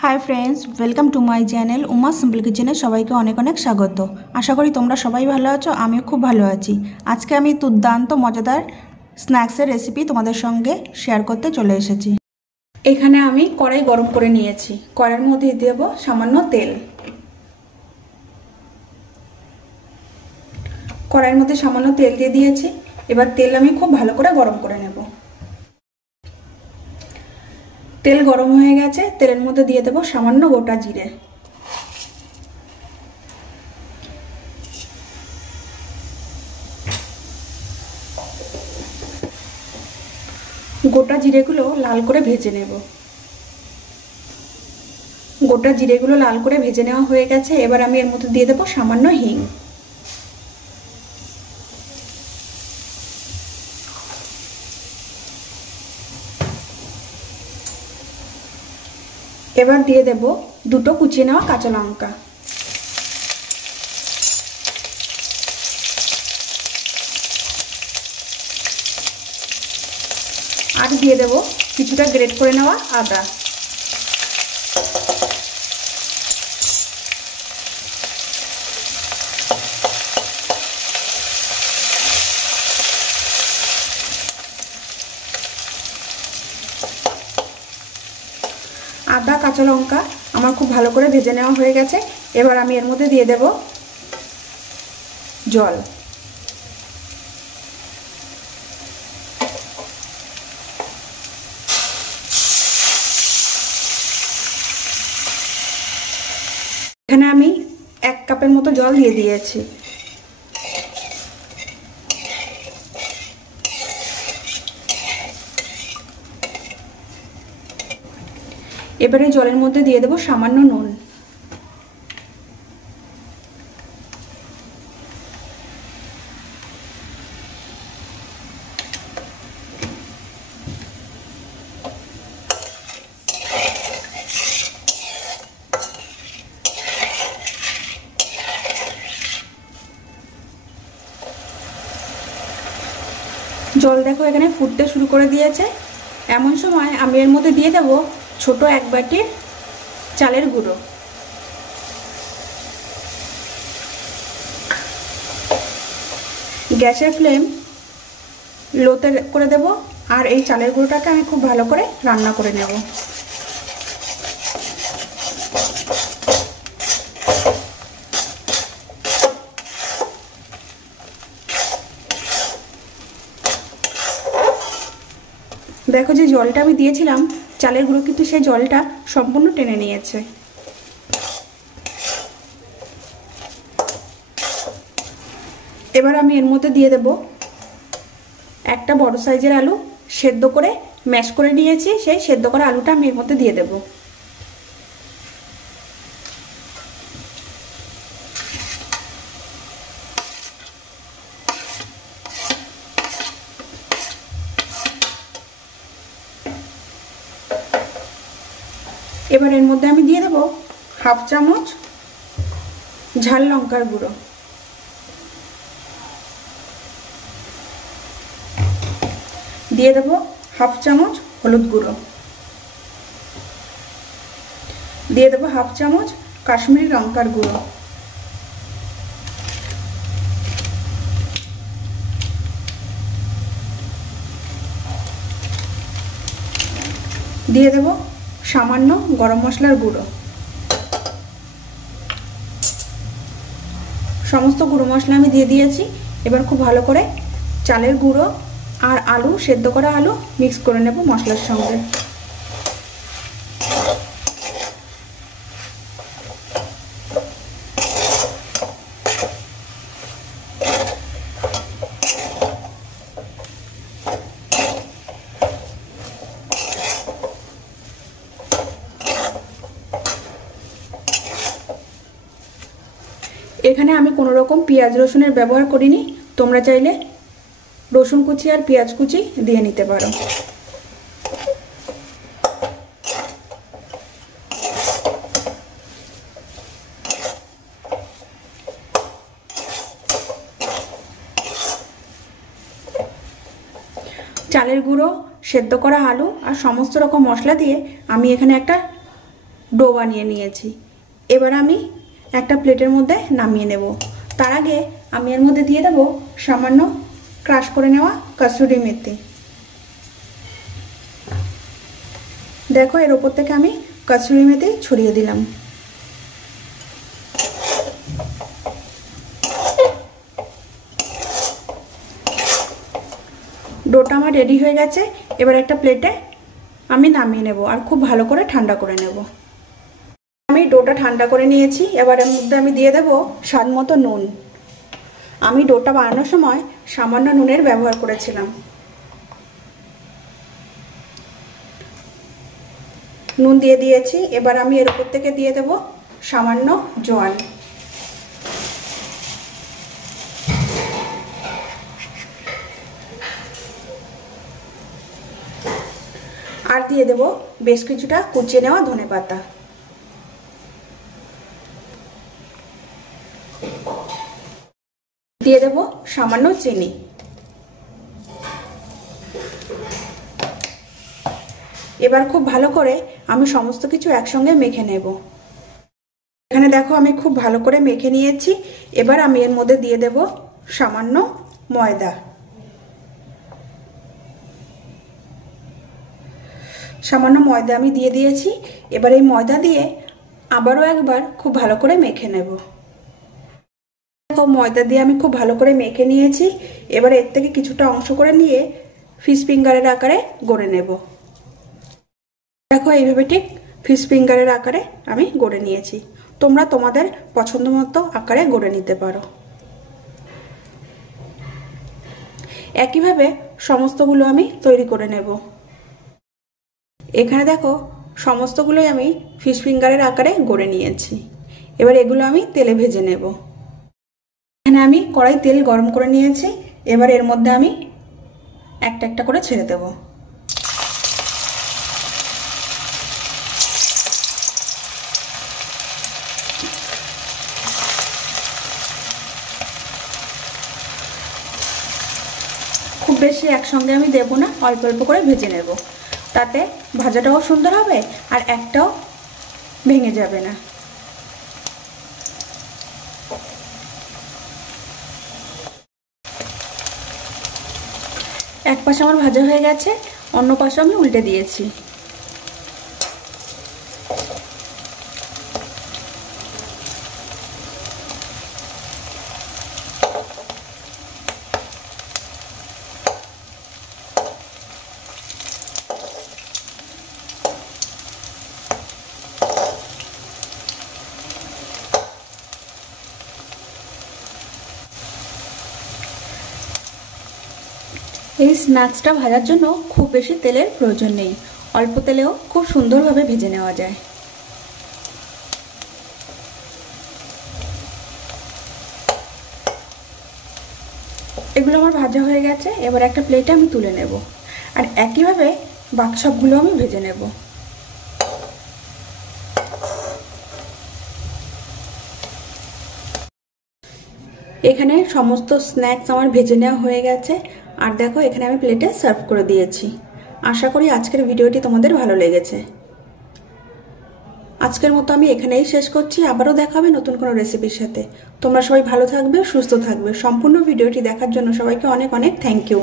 High friends welcome to my channel Uma simple किचेने सबाइके अनेक अनेक स्वागत। आशा करी तोमरा सबाई भालो आछो, आमिও खूब भालो आछि। आजके आमि दुर्दान्त मजादार स्नैक्सের रेसिपि तोमाদের संगे शेयर करते चले एसेछि। एखाने आमि कड़ाई गरम करे निয়েছি। कड़ाইয়ের মধ্যে দিয়ে দেব সামান্য তেল। কড়াইয়ের মধ্যে সামান্য তেল দিয়ে দিয়েছি। এবার তেল আমি খুব ভালো করে গরম করে নেব। তেল গরম হয়ে গেছে, তেলের মধ্যে দিয়ে দেব সামান্য গোটা জিরে। গোটা জিরেগুলো লাল করে ভেজে নেব। গোটা জিরেগুলো লাল করে ভেজে নেওয়া হয়ে গেছে, এবার আমি এর মধ্যে দিয়ে দেব সামান্য হিং। এবার দিয়ে দেব দুটো কুচিয়ে নেওয়া কাঁচা লঙ্কা। আর দিয়ে দেব কিছুটা গ্রেট করে নেওয়া আদা। আদা কাঁচা লঙ্কা আমার খুব ভালো করে ভেজে নেওয়া হয়ে গেছে। এবার আমি এর মধ্যে দিয়ে দেব জল। এখানে আমি 1 কাপের মতো জল দিয়ে দিয়েছি। এবারে জলের মধ্যে দিয়ে দেব সামান্য নুন। জল দেখো এখানে ফুটতে শুরু করে দিয়েছে। এমন সময় আমি এর মধ্যে দিয়ে দেব ছোট 1 বাটি চালের গুঁড়ো। গ্যাসের ফ্লেম লোতে করে দেব আর এই চালের গুঁড়োটাকে আমি খুব ভালো করে রান্না করে নেব। দেখো যে জলটা আমি দিয়েছিলাম চালের গুঁড়ো কিন্তু সেই জলটা সম্পূর্ণ টেনে নিয়েছে। এবার আমি এর মধ্যে দিয়ে দেব একটা বড় সাইজের আলু সেদ্ধ করে ম্যাশ করে নিয়েছি। সেই সেদ্ধ করা আলুটা আমি এর মধ্যে দিয়ে দেব। এবার এর মধ্যে আমি দিয়ে দেব 1/2 চামচ ঝাল লঙ্কার গুঁড়ো। দিয়ে দেব 1/2 চামচ হলুদ গুঁড়ো। দিয়ে দেব 1/2 চামচ কাশ্মীরি লঙ্কার গুঁড়ো। দিয়ে দেব সামান্য গরম মশলার গুঁড়ো। সমস্ত গুঁড়ো মশলা আমি দিয়ে দিয়েছি। এবার খুব ভালো করে চালের গুঁড়ো আর আলু সেদ্ধ করা আলু মিক্স করে নেব মশলার সঙ্গে। এখানে আমি কোনো রকম পেঁয়াজ রসুনের ব্যবহার করিনি। তোমরা চাইলে রসুন কুচি আর পেঁয়াজ কুচি দিয়ে নিতে পারো। চালের গুঁড়ো, সেদ্ধ করা আলু আর সমস্ত রকম মশলা দিয়ে আমি এখানে একটা ডো বানিয়ে নিয়েছি। এবার আমি একটা প্লেটের মধ্যে নামিয়ে নেব। তার আগে আমি এর মধ্যে দিয়ে দেব সামান্য ক্রাশ করে নেওয়া কসুরি মেথি। দেখো এর উপর থেকে আমি কসুরি মেথি ছড়িয়ে দিলাম। ডোটা আমার রেডি হয়ে গেছে। এবার একটা প্লেটে আমি নামিয়ে নেব আর খুব ভালো করে ঠান্ডা করে নেব। আমি ডোটা ঠান্ডা করে নিয়েছি। এবার এর মধ্যে আমি দিয়ে দেব স্বাদ মতো নুন। আমি ডোটা বানানোর সময় সামান্য নুনের ব্যবহার করেছিলাম। নুন দিয়ে দিয়েছি। এবার আমি এর উপর থেকে দিয়ে দেব সামান্য জোয়ান। আর দিয়ে দেব বেশ কিছুটা কুচিয়ে নেওয়া ধনেপাতা। দিয়ে দেব সামান্য চিনি। এবার খুব ভালো করে আমি সমস্ত কিছু একসঙ্গে মেখে নেব। এখানে দেখো আমি খুব ভালো করে মেখে নিয়েছি। এবার আমি এর মধ্যে দিয়ে দেব সামান্য ময়দা। সামান্য ময়দা আমি দিয়ে দিয়েছি। এবার এই ময়দা দিয়ে আবারও একবার খুব ভালো করে মেখে নেব। দেখো ময়দা দিয়ে আমি খুব ভালো করে মেখে নিয়েছি। এবার এর থেকে কিছুটা অংশ করে নিয়ে ফিশ ফিঙ্গারের আকারে গড়ে নেব। দেখো এইভাবে ঠিক ফিশ ফিঙ্গারের আকারে আমি গড়ে নিয়েছি। তোমরা তোমাদের পছন্দ মতো আকারে গড়ে নিতে পারো। একইভাবে সমস্তগুলো আমি তৈরি করে নেব। এখানে দেখো সমস্তগুলোই আমি ফিশ ফিঙ্গারের আকারে গড়ে নিয়েছি। এবার এগুলো আমি তেলে ভেজে নেব। এখানে আমি কড়াই তেল গরম করে নিয়েছি। এবার এর মধ্যে আমি একটা একটা করে ছেড়ে দেব। খুব বেশি একসঙ্গে আমি দেব না, অল্প অল্প করে ভেজে নেব। তাতে ভাজাটাও সুন্দর হবে আর একটাও ভেঙে যাবে না। এক পাশে আমার ভাজা হয়ে গেছে, অন্য পাশে আমি উল্টে দিয়েছি। এই স্ন্যাক্সটা ভাজার জন্য খুব বেশি তেলের প্রয়োজন নেই, অল্প তেলেও খুব সুন্দরভাবে ভেজে নেওয়া যায়। এগুলো আমার ভাজা হয়ে গেছে। এবার একটা প্লেটে আমি তুলে নেব আর একইভাবে বাকি সবগুলো আমি ভেজে নেব। এখানে সমস্ত স্ন্যাক্স আমার ভেজে নেওয়া হয়ে গেছে। আর দেখো এখানে আমি প্লেটে সার্ভ করে দিয়েছি। আশা করি আজকের ভিডিওটি তোমাদের ভালো লেগেছে। আজকের মতো আমি এখানেই শেষ করছি। আবারও দেখা হবে নতুন কোনো রেসিপির সাথে। তোমরা সবাই ভালো থাকবে, সুস্থ থাকবে। সম্পূর্ণ ভিডিওটি দেখার জন্য সবাইকে অনেক অনেক থ্যাংক ইউ।